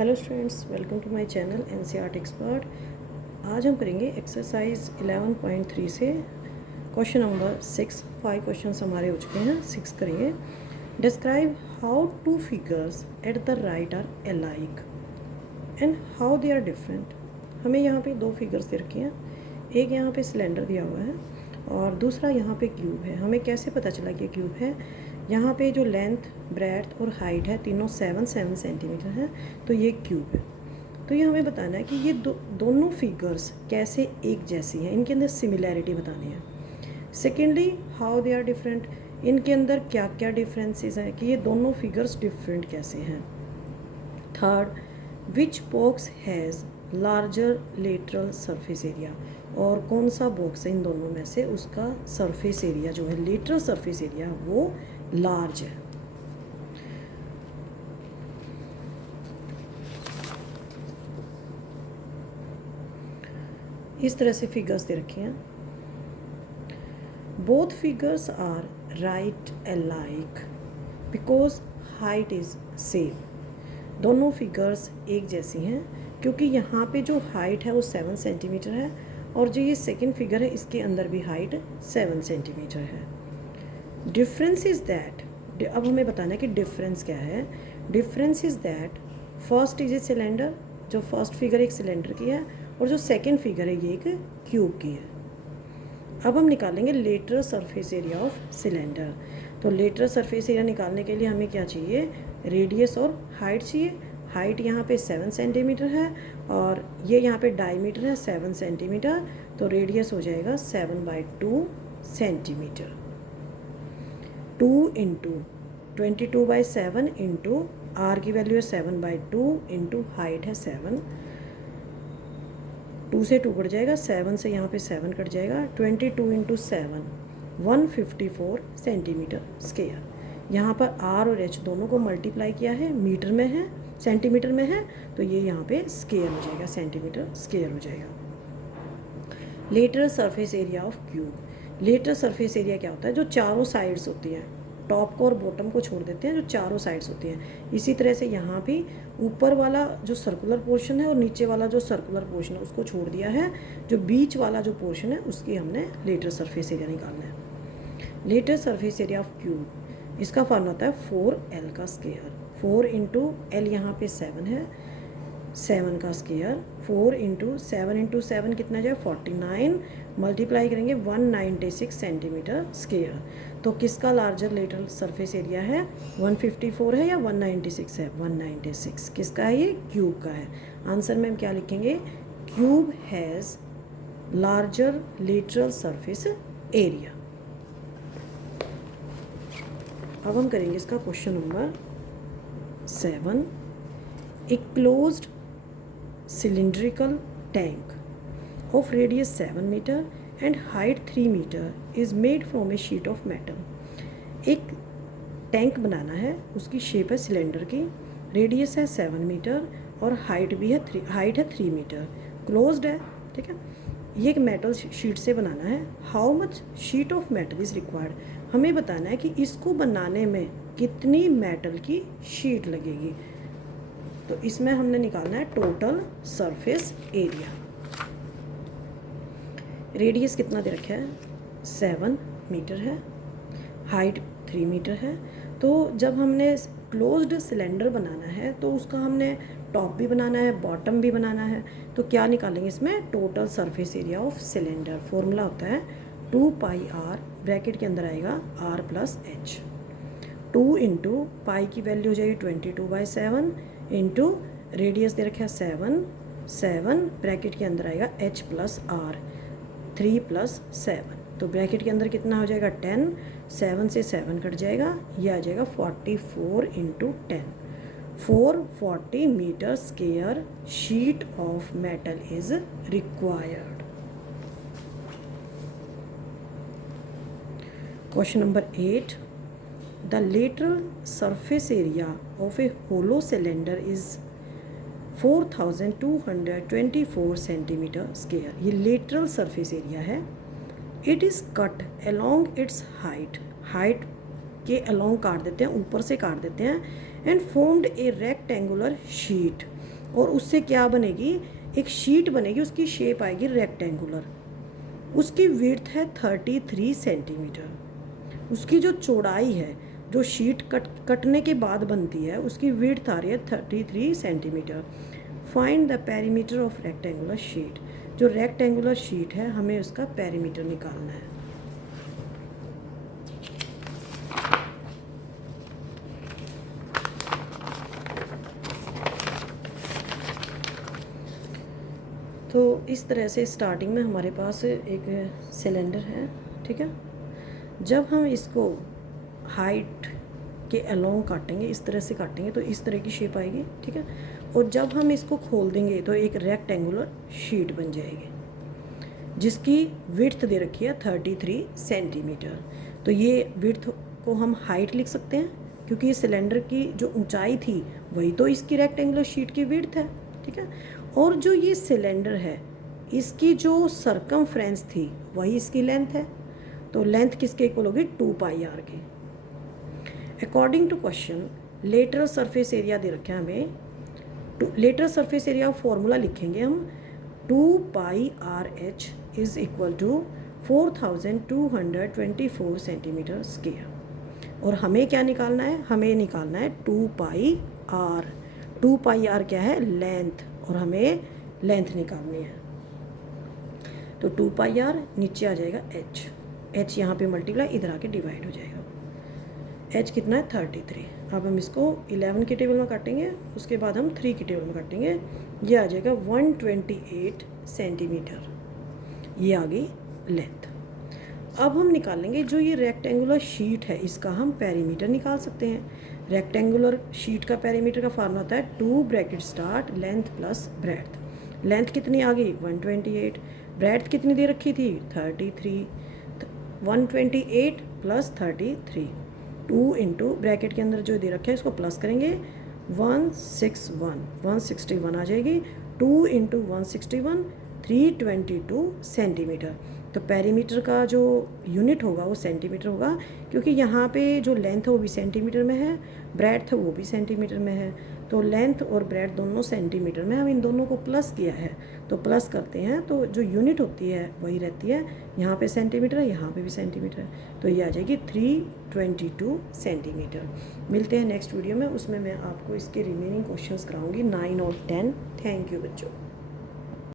Hello students, welcome to my channel NCERT expert. आज हम करेंगे एक्सरसाइज 11.3 से क्वेश्चन नंबर 6। 5 क्वेश्चंस हमारे हो चुके हैं, 6 करेंगे। Describe how two figures at the right are alike and how they are different. हमें यहाँ पे दो फिगर्स दे रखी हैं, एक यहाँ पे सिलेंडर दिया हुआ है और दूसरा यहाँ पे क्यूब है। हमें कैसे पता चला कि क्यूब है? यहाँ पे जो लेंथ, ब्रेड्थ और हाइट है तीनों 7 सेंटीमीटर है, तो ये क्यूब है। तो ये हमें बताना है कि ये दोनों फिगर्स कैसे एक जैसी हैं, इनके अंदर सिमिलैरिटी बतानी है। Secondly, how they are different, इनके अंदर क्या क्या डिफरेंसेस हैं, कि ये दोनों फिगर्स डिफरेंट कैसे हैं। Third, which box has larger lateral surface area, और कौन सा बॉक्स है इन दोनों में से उसका सरफेस एरिया जो है, लेटरल सरफेस एरिया, वो लार्ज है। इस तरह से फिगर्स दे रखे हैं। Both figures are right alike because height is same. दोनों फिगर्स एक जैसी हैं क्योंकि यहाँ पे जो हाइट है वो 7 सेंटीमीटर है और जो ये सेकंड फिगर है इसके अंदर भी हाइट 7 सेंटीमीटर है। डिफरेंस इज़ दैट, अब हमें बताना है कि डिफरेंस क्या है। Difference is that first is a cylinder, जो फर्स्ट फिगर एक सिलेंडर की है और जो सेकंड फिगर है ये एक क्यूब की है। अब हम निकालेंगे lateral surface area of cylinder. तो लेटरल सरफेस एरिया निकालने के लिए हमें क्या चाहिए? रेडियस और हाइट चाहिए। हाइट यहाँ पे 7 सेंटीमीटर है और ये यहाँ पे डायमीटर है 7 सेंटीमीटर, तो रेडियस हो जाएगा 7/2 सेंटीमीटर। 2 इंटू 22/7 इंटू आर की वैल्यू है 7/2 इंटू हाइट है 7। 2 से 2 कट जाएगा, 7 से यहाँ पे 7 कट जाएगा। 22 इंटू 7 154 सेंटीमीटर स्क्वायर। यहाँ पर आर और एच दोनों को मल्टीप्लाई किया है, मीटर में है, सेंटीमीटर में है, तो ये यहाँ पे स्क्वायर हो जाएगा, सेंटीमीटर स्क्वायर हो जाएगा। Lateral surface area of cube. Lateral surface area क्या होता है? जो चारों साइड्स होती हैं, टॉप को और बॉटम को छोड़ देते हैं, जो चारों साइड्स होती हैं। इसी तरह से यहाँ भी ऊपर वाला जो सर्कुलर पोर्शन है और नीचे वाला जो सर्कुलर पोर्शन है उसको छोड़ दिया है, जो बीच वाला जो पोर्शन है उसकी हमने लेटरल सरफेस एरिया निकालना है। Lateral surface area of cube, इसका फॉर्मूला होता है 4L का स्क्वायर। 4 इंटू एल यहाँ पे 7 है, 7 का स्क्वायर। 4 इंटू 7 कितना जाए? 49, मल्टीप्लाई करेंगे 196 सेंटीमीटर स्क्वायर। तो किसका लार्जर लेटरल सरफेस एरिया है? 154 है या 196 है? 196 किसका है? ये क्यूब का है। आंसर में हम क्या लिखेंगे? Cube has larger lateral surface area. अब हम करेंगे इसका question number 7। A closed cylindrical tank of radius 7 meter and height 3 meter is made from a sheet of metal। एक टैंक बनाना है, उसकी शेप है सिलेंडर की, रेडियस है 7 मीटर और हाइट भी है 3 मीटर, क्लोज्ड है, ठीक है। ये एक मेटल शीट से बनाना है। How much sheet of metal is required, हमें बताना है कि इसको बनाने में कितनी मेटल की शीट लगेगी। तो इसमें हमने निकालना है टोटल सरफेस एरिया। रेडियस कितना दे रखा है? 7 मीटर है, हाइट 3 मीटर है। तो जब हमने क्लोज्ड सिलेंडर बनाना है तो उसका हमने टॉप भी बनाना है, बॉटम भी बनाना है, तो क्या निकालेंगे इसमें? Total surface area of cylinder. Formula होता है 2πr, ब्रैकेट के अंदर आएगा r plus H. 2 into pi की वैल्यू हो जाएगी 22/7 इंटू रेडियस दे रखा है 7 ब्रैकेट के अंदर आएगा h प्लस आर, 3 प्लस 7, तो ब्रैकेट के अंदर कितना हो जाएगा? 10। 7 से 7 कट जाएगा, ये आ जाएगा 44 into 10। 440 metre square sheet of metal is required. Question number 8। The lateral surface area of a hollow cylinder is 4224 centimetre square. ये लेटरल सरफेस एरिया है। It is cut along it's height, height के along काट देते हैं, ऊपर से काट देते हैं। And formed A rectangular sheet, और उससे क्या बनेगी, एक शीट बनेगी, उसकी शेप आएगी रेक्टेंगुलर। उसकी विड्थ है 33 सेंटीमीटर। उसकी जो चौड़ाई है, जो शीट कटने के बाद बनती है, उसकी विड्थ आ रही है 33 centimetre. Find the perimeter of rectangular sheet. जो रेक्टेंगुलर शीट है हमें उसका पेरीमीटर निकालना है। तो इस तरह से स्टार्टिंग में हमारे पास एक सिलेंडर है, ठीक है। जब हम इसको हाइट के अलोंग काटेंगे, इस तरह से काटेंगे तो इस तरह की शेप आएगी, ठीक है। और जब हम इसको खोल देंगे तो एक रेक्टेंगुलर शीट बन जाएगी जिसकी विड्थ दे रखी है 33 सेंटीमीटर। तो ये विड्थ को हम हाइट लिख सकते हैं क्योंकि ये सिलेंडर की जो ऊंचाई थी वही तो इसकी रेक्टेंगुलर शीट की विड्थ है, ठीक है। और जो ये सिलेंडर है इसकी जो सरकमफ्रेंस थी वही इसकी लेंथ है। तो लेंथ किसके इक्वल होगी, 2 पाई आर के। According to question lateral surface area दे रखे हैं हमें। लेटरल सरफेस एरिया फॉर्मूला लिखेंगे हम, 2 pi R H is equal to 4224 centimetre square. और हमें क्या निकालना है, हमें निकालना है 2 पाई आर। 2 पाई आर क्या है, लेंथ, और हमें लेंथ निकालनी है। तो 2 पाई आर नीचे आ जाएगा एच, एच यहाँ पे मल्टीप्लाई इधर आके डिवाइड हो जाएगा। एच कितना है, 33। अब हम इसको 11 के टेबल में काटेंगे, उसके बाद हम 3 के टेबल में काटेंगे। ये आ जाएगा 128 सेंटीमीटर, ये आ गई लेंथ। अब हम निकालेंगे जो ये रेक्टेंगुलर शीट है इसका हम पेरीमीटर निकाल सकते हैं। रेक्टेंगुलर शीट का पेरीमीटर का फार्मूला होता है 2 bracket start length plus breadth. Length कितनी आ गई, 128। ब्रेड्थ कितनी दे रखी थी, 33। 128 प्लस 33, 2 इंटू ब्रैकेट के अंदर जो दे रखा है इसको प्लस करेंगे, 161 आ जाएगी। 2 इंटू 161 322 सेंटीमीटर। तो पेरीमीटर का जो यूनिट होगा वो सेंटीमीटर होगा क्योंकि यहाँ पे जो लेंथ है वो भी सेंटीमीटर में है, ब्रेड्थ वो भी सेंटीमीटर में है। तो लेंथ और ब्रेड्थ दोनों सेंटीमीटर में, हम इन दोनों को प्लस किया है तो प्लस करते हैं तो जो यूनिट होती है वही रहती है। यहाँ पे सेंटीमीटर है, यहाँ पे भी सेंटीमीटर है, तो ये आ जाएगी 322 सेंटीमीटर। मिलते हैं नेक्स्ट वीडियो में, उसमें मैं आपको इसके रिमेनिंग क्वेश्चंस कराऊंगी 9 और 10। थैंक यू बच्चों।